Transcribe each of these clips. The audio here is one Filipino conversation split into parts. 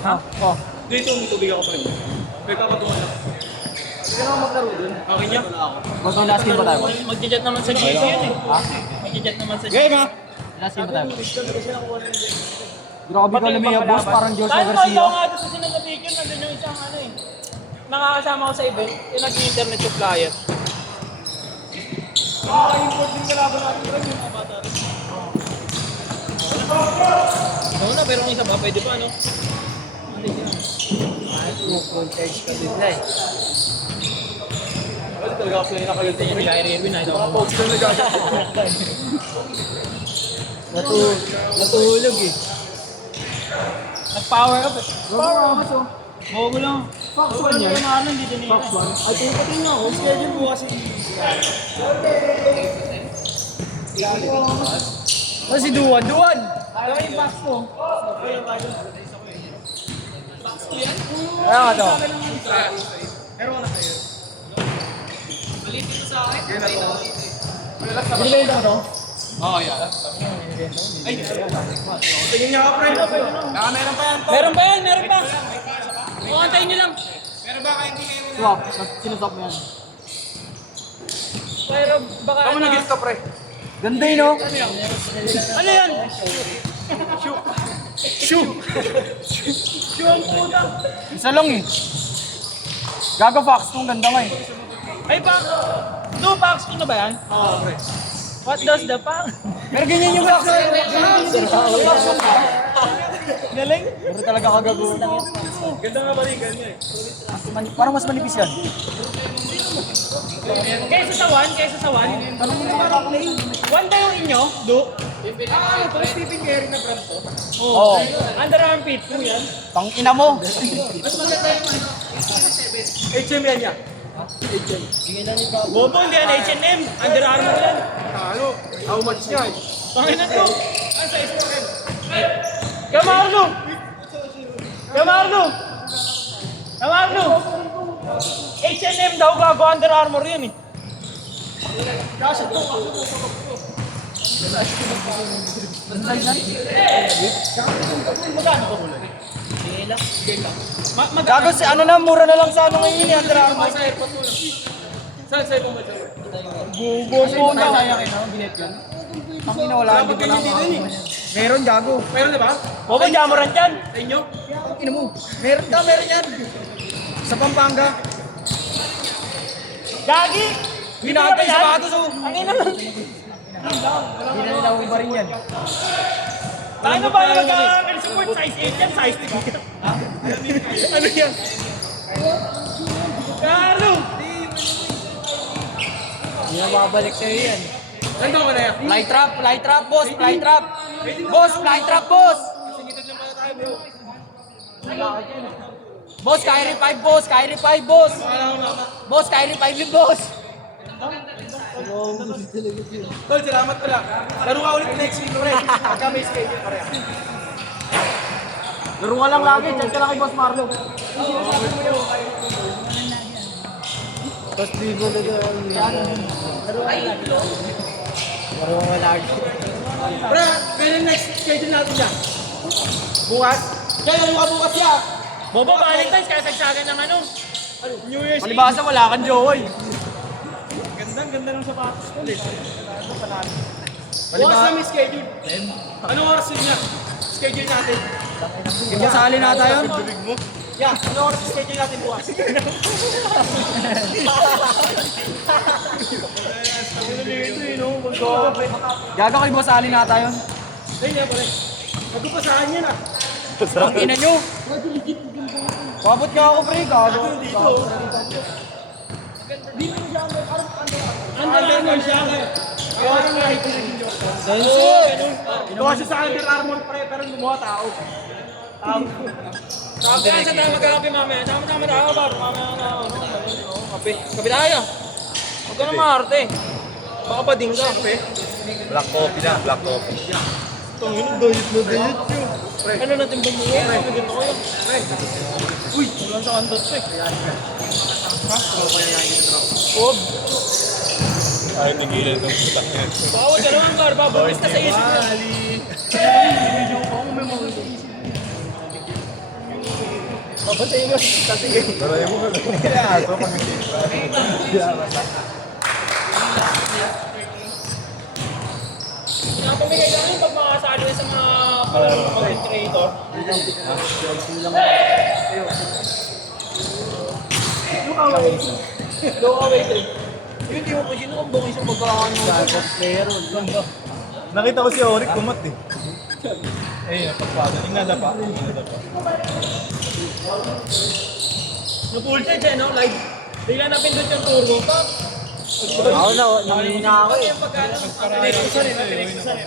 Ha? Oh. Dito, may tubig ako pa rin. May kakatungan lang. Hindi naman maglaro dun. Okay niya? Gusto last game ba tayo? Magja-jet naman sa GC yun eh. Ha? Magja-jet naman sa GC. Game ha? Last game ba tayo? Grabe ka lumiya boss, parang Joshua Tayo Garcia. ikaw nga doon sa sinasabik yun, nandun yung isang ano eh. Nakakasama ko sa event, yung nag-internet supplier. Import din kalaban natin rin yung mga bata rin. Oo na, pero kung isa ba, pwede pa ano? Full charge ka din na eh. Well, talaga ako sila nakagal Ito yung Kyrie Irving na ito. Mga pogs na nagagawa. Natulog eh. Nag-power up eh. Power up so. Bobo lang. Fox 1 yan. Yung ano, dito nila. Fox 1. Ay, pinapatin nyo. Ang schedule mo kasi. Ano si Duwan? Duwan! Ayaw yung box ko. Kaya nga to. Pero wala sa'yo. Binigay na to? Oo, yan. Ay, tingin niya ka, pre. Baka meron pa yan. Meron pa yan, meron pa. O, antayin nyo lang. Meron ba kayong hindi meron? Swap. Sinuswap mo yan. Pero baka Kamu nag-gis ka, pre. Ganda yun no? Ano yan? Shoot! Shoe ang puta. Isa lang eh. Gaga Fox 2, ganda nga eh. Ay, pa. No, box ko na ba yan? Oo, pre. What does the pack? Pero ganyan yung Fox. Galing. Pero talaga kagago. Ganda nga balikan niya eh. Parang mas manipis yan. Kaysa sa one, kaysa sa one. Tanong mo naman ako na yun. One ba yung inyo? Do? Ah, ito Stephen Curry na brand to. Oo. Under armpit po yan. Pang ina mo. HM yan niya. Bobo, hindi yan H&M. Under Armour yan. Ano? How much niya eh? Pangina to. Ang size mo rin. Gamarlo! Gamarlo! Gamarlo! H&M daw gago, Under Armour yan eh. Magkano pa mula? Sige lang. Gago si ano na, mura na lang sa ano ngayon eh. Under Armour. Sa airport mo lang. Saan sa airport mo? Bubo na. Sayang eh, no? Binet yun. Pang ina wala. Dapat ganyan dito yun eh. Meron gago. Meron diba? Bobo, Jamoran dyan. Sa inyo? Ang ina mo. Meron yan. Sa Pampanga. Gagi! Binagay sa batos oh. Ang ina lang. Hindi na nila ubarin yan. Paano ba yung mag-support? Size 8 yan, size 2. Ano yan? Carlo! Hindi na babalik sa'yo yan. Nandun ka na yan? Fly trap, boss, fly trap. Boss, fly trap, boss. Singitad lang pala tayo bro. Boss, Kyrie 5, boss, Kyrie 5, boss. Akala ko na. Boss, Kyrie 5 yung boss. Tol, salamat pala. Laro ka ulit next week, pre. Pagka may schedule pareha. Laro ka lang lagi, chat ka lang kay Boss Marlo. Tapos di mo na laro ka lagi. Pre, kailan next schedule natin yan? Bukas? Kaya laro ka bukas yan. Bobo, Valentine's, kaya sagsagan ng ano? New Year's Eve. Palibasa wala kang jowa eh. Ganda ng sapatos ko. Bukas na may schedule. Anong oras yun niya? Schedule natin. Kasali na tayo. Yeah, anong oras yung schedule natin bukas? Gaga kay Boss Ali na tayo. Ayun yan pala. Magpapasahan yan ah. Ang ina nyo. Pabot nga ako pre, gago. Under Armour siya. Kaya yung right na naging joke. Senso. Gawa siya sa Under Armour pre, pero gumawa tao. Sabi ka, saan tayo magkakape mamaya? Sama-sama tayo ba? Mamaya na ano? Kape. Kape tayo. Huwag ka na maarte. Baka pading ka. Kape. Black coffee na, black coffee. Ano natin bumuo? Ano ganito kayo? Uy, wala sa kandot eh. Bob. Ay, tigilan ng putak yan. Bawal ka naman, Barba. Bumis na sa isip mo. Papatayin mo. Tatigay. Pero yung mga kaya aso pag hindi. Napamigay lang yun pag makasali sa mga palaro ng content creator. Low away trip. Yung di mo pa sinukumbong isang magkakaano. Nakita ko si Oric kumat eh. Eh, napagpada. Ingada pa. Na-full charge eh, no? Live. Bigla na pindot yung turbo pa. Ako na, nanginina ako eh. Yung pagkano, ang pinag-usan eh, pinag-usan eh.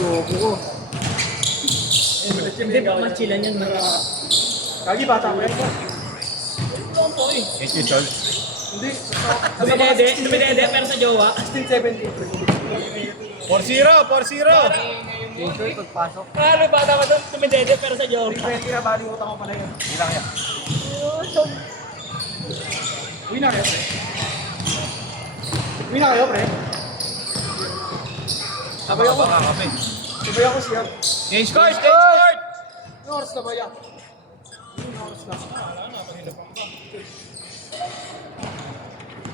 Gogo ko. Hindi pa machilan yun, mga... Kagi bata ko yan. Ano po eh? Thank you, Charles. Hindi. Dumidede, pero sa jowa. 16-17. 4-0! 4-0! Enjoy pagpasok. Ano bata ka doon, dumidede, pero sa jowa. 20 na balimutan ko pala yun. Hindi lang yan. Uwi na kayo, pre. Uwi na kayo, pre. Sabay ako. Kami. Sabay ako siya. Change court! Change court! Anong oras na ba yan? Anong oras na?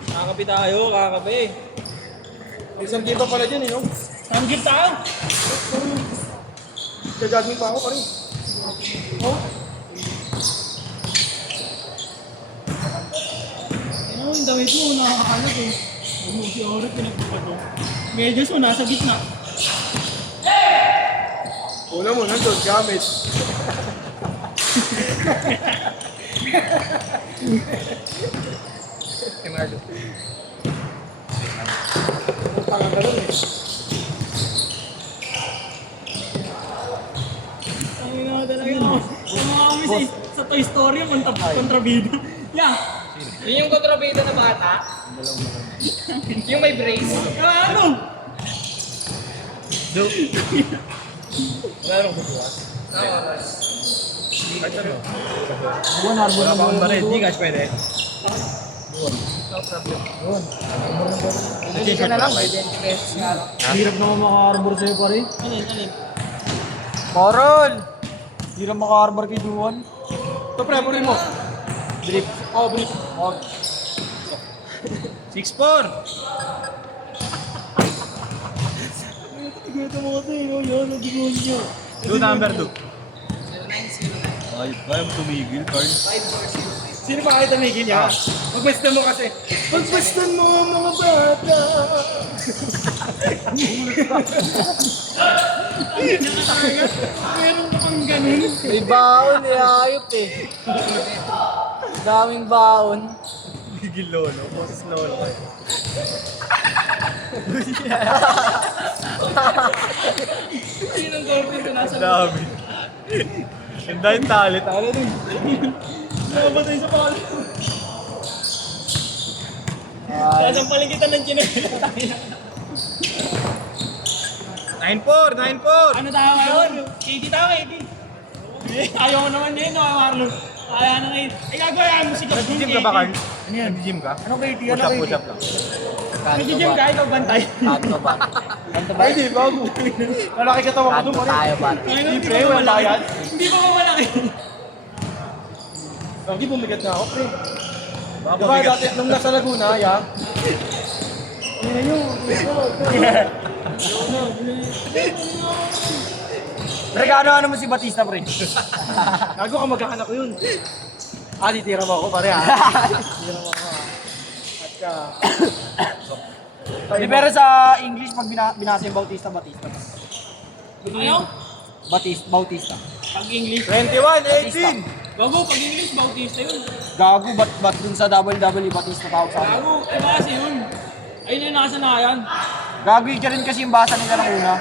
Kakapi tayo, kakapi. Isang game pa pala dyan eh, no? Samgit tayo. Gagagawin pa ako pa rin. Oh? Ano, yung damit mo, nakakalat eh. Ano, si Ore, pinagpapato. Medyas mo, nasa gitna. Una mo, nandun, gamit. Tangan ka nun eh. Ang ina talaga ako. Mga kami sa Toy Story, kontrabida. Yeah. Yun yung kontrabida na bata? Yung may brace? Ano? Meron ko bukas. Wala pa akong baril, di guys pwede. Hindi ka na lang, may 20 pesos nga lang. Hirap naman maka-arbor sa'yo pa rin. Alin? Coral! Hirap maka-arbor kay Juan. Ito pre, burin mo. Drip. Oh, drip. Oh. 6-4! Ito mo kasi, yun, nag-goal nyo. Do number 2. Ay, kaya mo tumigil, Carl. Sino ba kayo tumigil niya? Pagpwesto mo kasi. Pagpwesto mo mga bata. Meron ka pang ganun. May baon eh, ayop eh. Daming baon. Tigil lolo. Boses lolo kayo. Yun ang girlfriend ko nasa Dami. Ang dahil talit. Ano din? Nakabatay sa pala. Sasampalin kita ng chinela. 9-4! 9-4! Ano tayo ngayon? 80 tayo, 80. Ayaw ko naman yun, no, Marlon. Kaya na ngayon. Ay, gagawin mo si Gab. Nag-gym ka ba, Carl? Ano yan? Nag-gym ka? Ano kay Tia? Push-up, push-up lang. Nag-gym ka, ikaw bantay. Kanto ba? Ay, di ba? Malaki ka tawa ko doon. Tayo ba? Hindi Pre, wala yan. Hindi pa ba malaki? Lagi bumigat na ako, pre. Baka Diba mabigat. dati nung nasa Laguna, ya? Ano yun? Pre, ano mo si Batista, pre? Gago ka, magkakanak ko yun. Ah, titira mo ako, pare ha? Titira mo ako ha? At ka... Di, pero sa English, pag binasa yung Bautista, Batista. Ayaw? Bautista. Pag English. 21-18! Bago, pag English, Bautista yun. Gago, ba't dun sa WWE Batista tawag sa akin? Bago, iba kasi yun. Ayun yung nakasanayan. Gago, yun ka rin kasi yung basa nila ng una.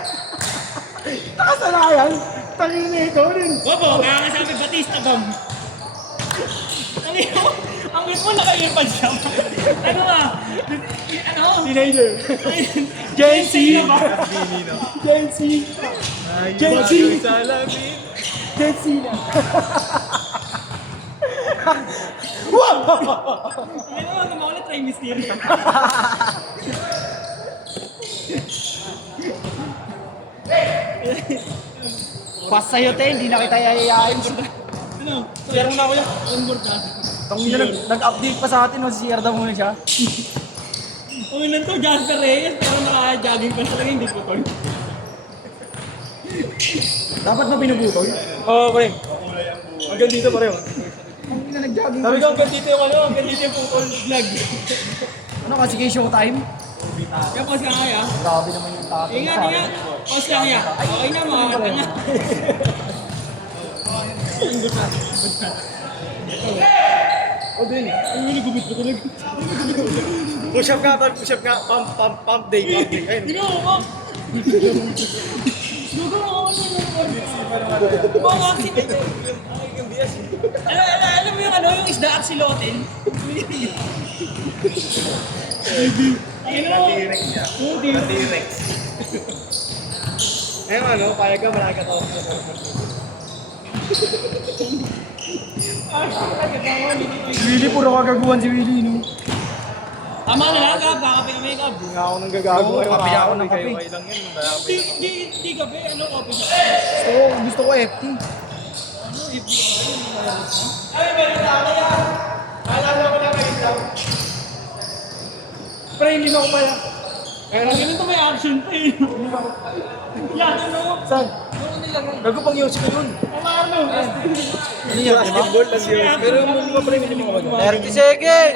Nakasanayan? Tangin na ito rin. Bobo, kaya nga sabi Batista Gum. Ano yun? Ang gusto mo naka-earpad siya. Ano nga? Ano? Teenager. Gen Z. Gen Z. Gen Z. Salamin. Gen Z na. Ano nga, gumawa try Mysterio. Pas sa'yo, te. Hindi na kita yayayain. Ano? Share mo na ako yan. Onboard na. Tangina, nag-update pa sa atin. No? Share daw muna siya. Okay lang to, Jasper Reyes, pero naka-jogging pa talaga, hindi po tol. Dapat ba pinuputol? Oo, pre. Hanggang dito pareho. Tangina, nag-jogging. Sabi ko, hanggang dito yung ano, hanggang dito yung putol vlog. Ano kasi kay showtime? Kaya pause ka kaya. Grabe naman yung tatay. Ingat, ingat. Pause ka kaya. Okay na, makakanta na. O din. Ay, nagubit ko talaga. Push up nga, tol. Push up nga. Pump day. Ayun. Ginawa mo. Gagawa ko na. Mga accident. Alam mo yung ano, yung isda axolotin? T-Rex niya. T-Rex. Ayun ano, payag ka, malaki ka tao. Willie, puro kagaguhan si Willie, no? Tama na lang, Gab. Kakape kami, Gab. Hindi nga ako nang gagago. Kape ako ng kape. Hindi kape. Ano kape na? Gusto ko FT. Ano, FB? Pero hindi mo ako pala. Ang ganito may action pa eh. Yan, ano? Saan? Ano nilagay? Gago pang Yossi ko yun. Ano? Ano yan? Basketball tas Yossi. Pero mo pa rin, hindi mo ka 30 seconds!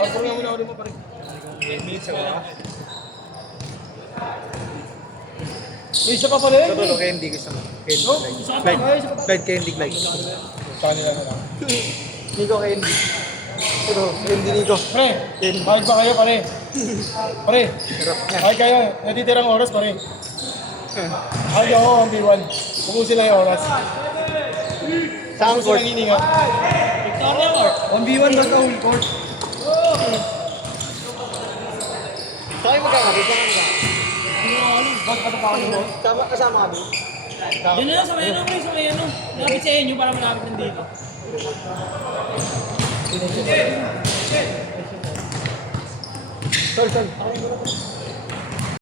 May isa pa pala yun. Totoo, candy gusto mo. Candy like. Flight candy like. Nico Candy. Ito, candy Nico. Pre, bakit ba kayo pare? Pare, Sarap niya. bakit kayo? Natitirang oras pare. Ay, ako, 1v1. Pupusin lang yung oras. Saan Pupusin court? lang hininga. Victoria Court. 1v1 ba sa whole court? Saan kayo magkakabi? Saan ka? Bakit patapakan mo? Kasama kami? Yan na lang, sa may ano, pre, sa may ano. Lapit sa inyo para malapit ng dito. Tol.